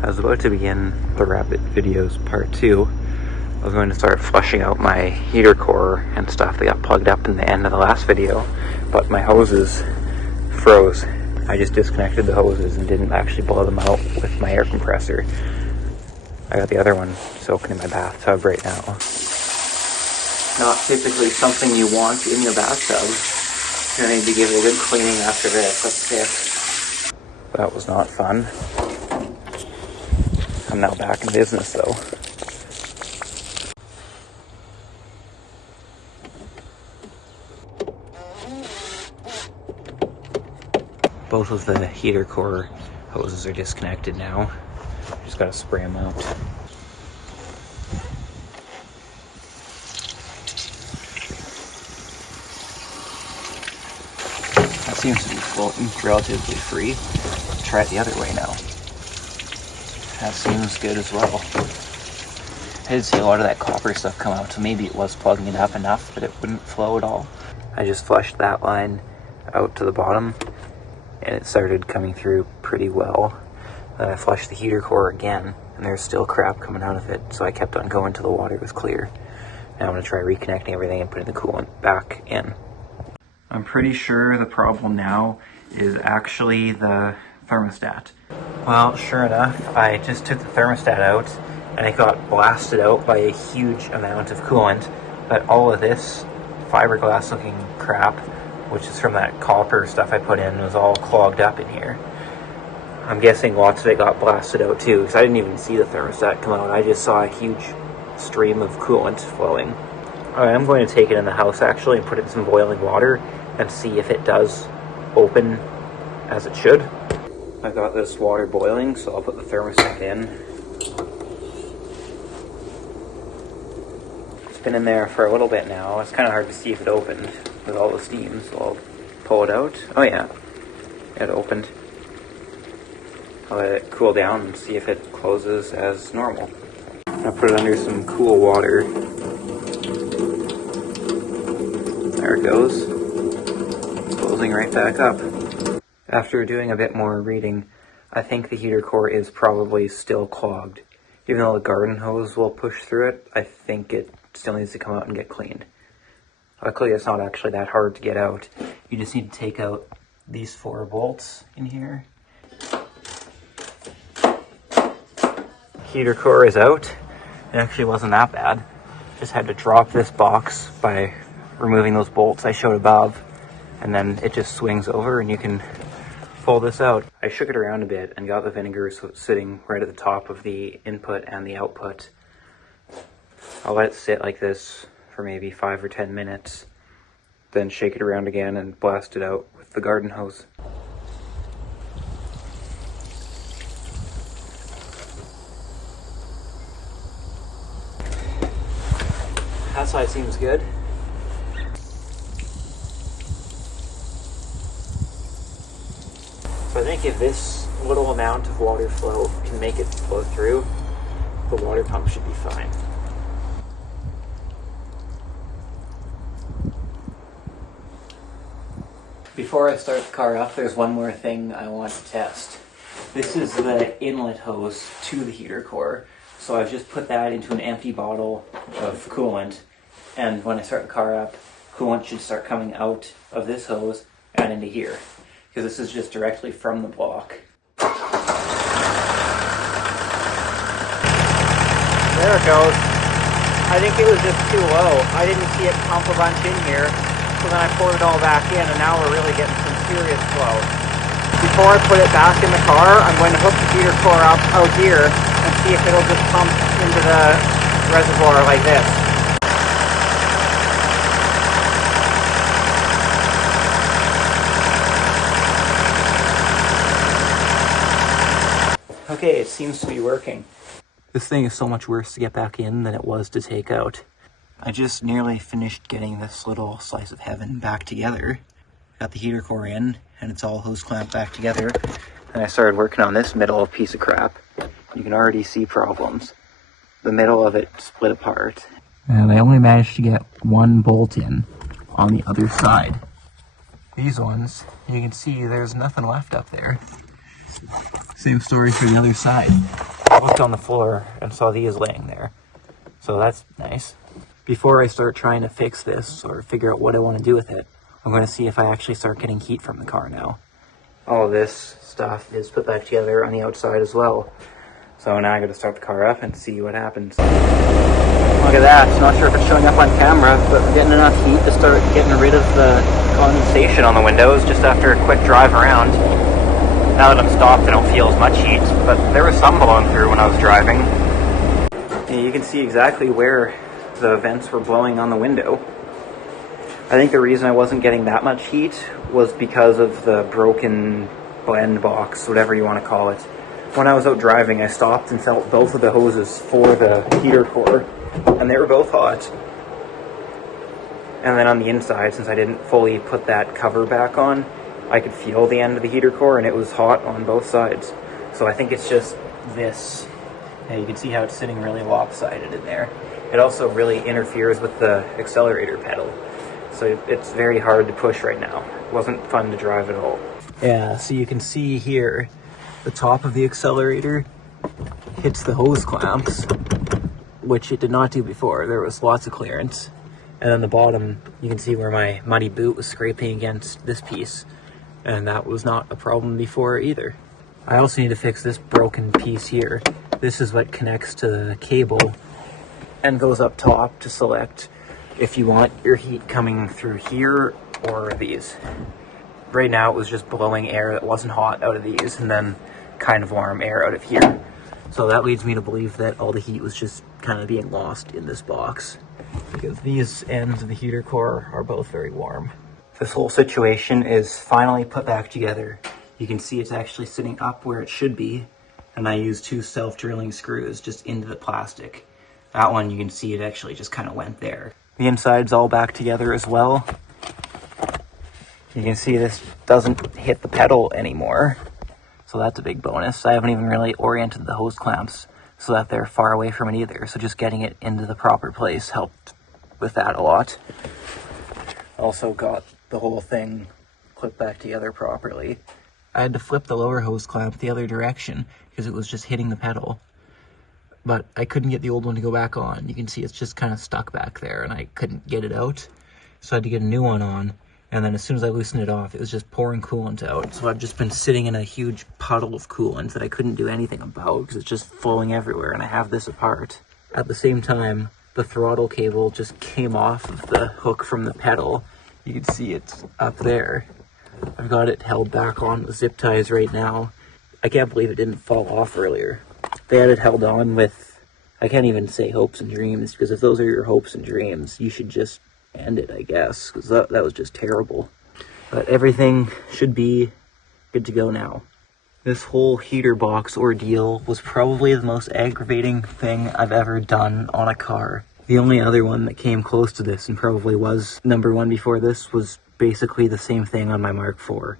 I was about to begin the rabbit videos part 2. I was going to start flushing out my heater core and stuff that got plugged up in the end of the last video, but my hoses froze. I just disconnected the hoses and didn't actually blow them out with my air compressor. I got the other one soaking in my bathtub right now. Not typically something you want in your bathtub. You're going to need to give it a good cleaning after this. That's it. That was not fun. I'm now back in business though. Both of the heater core hoses are disconnected now. Just gotta spray them out. That seems to be floating relatively free. Try it the other way now. That seems good as well. I did see a lot of that copper stuff come out, so maybe it was plugging it up enough that it wouldn't flow at all. I just flushed that line out to the bottom and it started coming through pretty well. Then I flushed the heater core again and there's still crap coming out of it, so I kept on going till the water was clear. Now I'm going to try reconnecting everything and putting the coolant back in. I'm pretty sure the problem now is actually the thermostat. Well, sure enough, I just took the thermostat out and it got blasted out by a huge amount of coolant, but all of this fiberglass looking crap, which is from that copper stuff I put in, was all clogged up in here. I'm guessing lots of it got blasted out too, because I didn't even see the thermostat come out. I just saw a huge stream of coolant flowing. Alright, I'm going to take it in the house actually and put it in some boiling water and see if it does open as it should. I've got this water boiling, so I'll put the thermostat in. It's been in there for a little bit now. It's kind of hard to see if it opened with all the steam, so I'll pull it out. Oh yeah, it opened. I'll let it cool down and see if it closes as normal. I'll put it under some cool water. There it goes. Closing right back up. After doing a bit more reading, I think the heater core is probably still clogged. Even though the garden hose will push through it, I think it still needs to come out and get cleaned. Luckily, it's not actually that hard to get out. You just need to take out these 4 bolts in here. Heater core is out. It actually wasn't that bad. Just had to drop this box by removing those bolts I showed above, and then it just swings over and you can pull this out. I shook it around a bit and got the vinegar so it's sitting right at the top of the input and the output. I'll let it sit like this for maybe 5 or 10 minutes, then shake it around again and blast it out with the garden hose. That side seems good. So I think if this little amount of water flow can make it flow through, the water pump should be fine. Before I start the car up, there's one more thing I want to test. This is the inlet hose to the heater core. So I've just put that into an empty bottle of coolant, and when I start the car up, coolant should start coming out of this hose and into here, because this is just directly from the block. There it goes. I think it was just too low. I didn't see it pump a bunch in here, so then I poured it all back in, and now we're really getting some serious flow. Before I put it back in the car, I'm going to hook the heater core up out here and see if it'll just pump into the reservoir like this. Okay, it seems to be working. This thing is so much worse to get back in than it was to take out. I just nearly finished getting this little slice of heaven back together. Got the heater core in, and it's all hose clamped back together. And I started working on this middle piece of crap. You can already see problems. The middle of it split apart. And I only managed to get one bolt in on the other side. These ones, you can see there's nothing left up there. Same story for the other side. looked on the floor and saw these laying there. So that's nice. Before I start trying to fix this or figure out what I want to do with it, I'm going to see if I actually start getting heat from the car now. All of this stuff is put back together on the outside as well. So now I got to start the car up and see what happens. Look at that. Not sure if it's showing up on camera, but we're getting enough heat to start getting rid of the condensation on the windows just after a quick drive around. Now that I'm stopped, I don't feel as much heat, but there was some blowing through when I was driving. And you can see exactly where the vents were blowing on the window. I think the reason I wasn't getting that much heat was because of the broken blend box, whatever you want to call it. When I was out driving, I stopped and felt both of the hoses for the heater core, and they were both hot. And then on the inside, since I didn't fully put that cover back on, I could feel the end of the heater core, and it was hot on both sides. So I think it's just this. And you can see how it's sitting really lopsided in there. It also really interferes with the accelerator pedal. So it's very hard to push right now. It wasn't fun to drive at all. Yeah, so you can see here, the top of the accelerator hits the hose clamps, which it did not do before. There was lots of clearance. And then the bottom, you can see where my muddy boot was scraping against this piece. And that was not a problem before either. I also need to fix this broken piece here. This is what connects to the cable and goes up top to select if you want your heat coming through here or these. Right now it was just blowing air that wasn't hot out of these and then kind of warm air out of here. So that leads me to believe that all the heat was just kind of being lost in this box, because these ends of the heater core are both very warm. This whole situation is finally put back together. You can see it's actually sitting up where it should be, and I used 2 self-drilling screws just into the plastic. That one, you can see it actually just kind of went there. The inside's all back together as well. You can see this doesn't hit the pedal anymore, so that's a big bonus. I haven't even really oriented the hose clamps so that they're far away from it either, so just getting it into the proper place helped with that a lot. Also got the whole thing clipped back together properly. I had to flip the lower hose clamp the other direction because it was just hitting the pedal. But I couldn't get the old one to go back on. You can see it's just kind of stuck back there and I couldn't get it out. So I had to get a new one on. And then as soon as I loosened it off, it was just pouring coolant out. So I've just been sitting in a huge puddle of coolant that I couldn't do anything about because it's just flowing everywhere and I have this apart. At the same time, the throttle cable just came off of the hook from the pedal. You can see it's up there. I've got it held back on with zip ties right now. I can't believe it didn't fall off earlier. They had it held on with, I can't even say hopes and dreams, because if those are your hopes and dreams, you should just end it, I guess, because that was just terrible. But everything should be good to go now. This whole heater box ordeal was probably the most aggravating thing I've ever done on a car. The only other one that came close to this, and probably was number one before this, was basically the same thing on my Mark IV.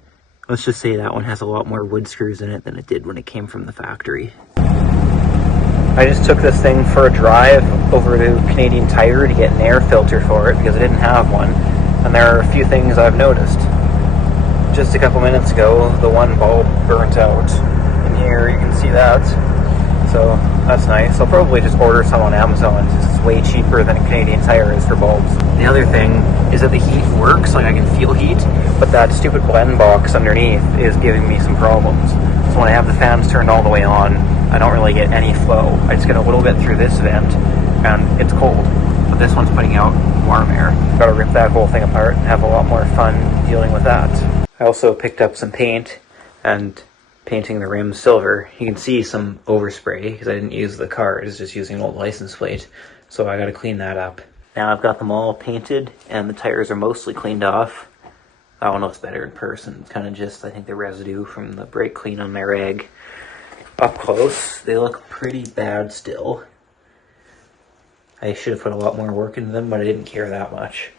Let's just say that one has a lot more wood screws in it than it did when it came from the factory. I just took this thing for a drive over to Canadian Tire to get an air filter for it because I didn't have one. And there are a few things I've noticed. Just a couple minutes ago, the one bulb burnt out. In here, you can see that. So that's nice. I'll probably just order some on Amazon. It's way cheaper than Canadian Tire is for bulbs. The other thing is that the heat works, like I can feel heat, but that stupid blend box underneath is giving me some problems. So when I have the fans turned all the way on, I don't really get any flow. I just get a little bit through this vent, and it's cold. But this one's putting out warm air. Gotta rip that whole thing apart and have a lot more fun dealing with that. I also picked up some paint and painting the rims silver. You can see some overspray because I didn't use the card, it's just using an old license plate. So I gotta clean that up. Now I've got them all painted and the tires are mostly cleaned off. That one looks better in person. It's kind of just, I think, the residue from the brake clean on my rag. Up close, they look pretty bad still. I should have put a lot more work into them, but I didn't care that much.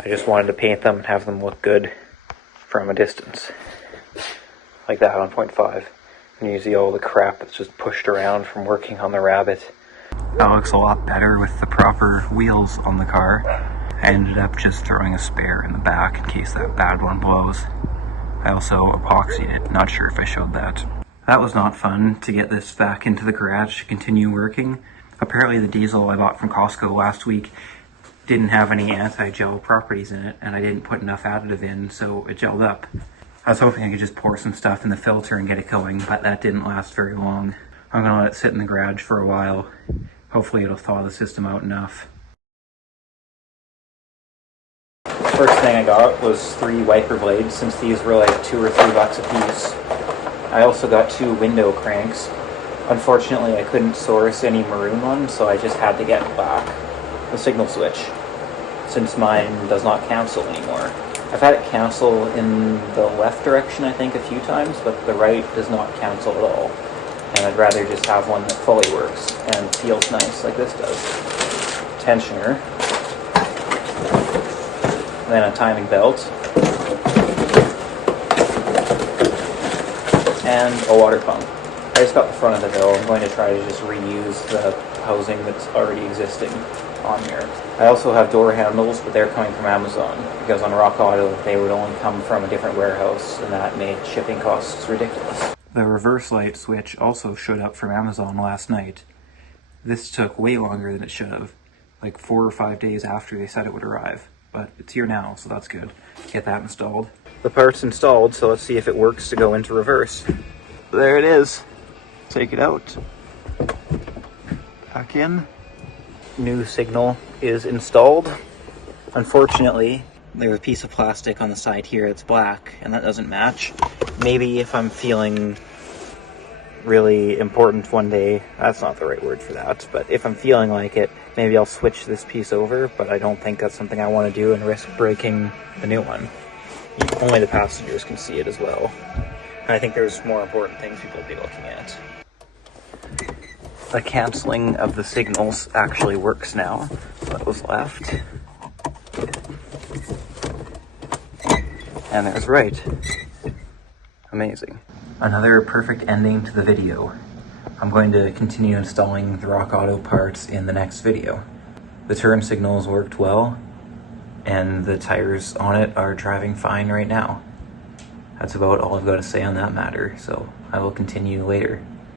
I just wanted to paint them and have them look good from a distance. Like that 1.5. And you see all the crap that's just pushed around from working on the Rabbit. That looks a lot better with the proper wheels on the car. I ended up just throwing a spare in the back in case that bad one blows. I also epoxied it, not sure if I showed that. That was not fun to get this back into the garage to continue working. Apparently the diesel I bought from Costco last week didn't have any anti-gel properties in it, and I didn't put enough additive in, so it gelled up. I was hoping I could just pour some stuff in the filter and get it going, but that didn't last very long. I'm gonna let it sit in the garage for a while. Hopefully it'll thaw the system out enough. First thing I got was 3 wiper blades, since these were like $2 or $3 a piece. I also got 2 window cranks. Unfortunately, I couldn't source any maroon ones, so I just had to get black. The signal switch, since mine does not cancel anymore. I've had it cancel in the left direction, I think, a few times, but the right does not cancel at all. And I'd rather just have one that fully works and feels nice like this does. Tensioner. And then a timing belt. And a water pump. I just got the front of the bill. I'm going to try to just reuse the housing that's already existing on here. I also have door handles, but they're coming from Amazon, because on Rock Auto they would only come from a different warehouse, and that made shipping costs ridiculous. The reverse light switch also showed up from Amazon last night. This took way longer than it should have, like 4 or 5 days after they said it would arrive, but it's here now, so that's good. Get that installed. The part's installed, so let's see if it works to go into reverse. There it is. Take it out. Back in. New signal is installed. Unfortunately, there's a piece of plastic on the side here that's black, and that doesn't match. Maybe if I'm feeling really important one day, that's not the right word for that, but if I'm feeling like it, maybe I'll switch this piece over, but I don't think that's something I want to do and risk breaking the new one. Only the passengers can see it as well. And I think there's more important things people will be looking at. The canceling of the signals actually works now. That was left. And there's right. Amazing. Another perfect ending to the video. I'm going to continue installing the Rock Auto parts in the next video. The turn signals worked well, and the tires on it are driving fine right now. That's about all I've got to say on that matter, so I will continue later.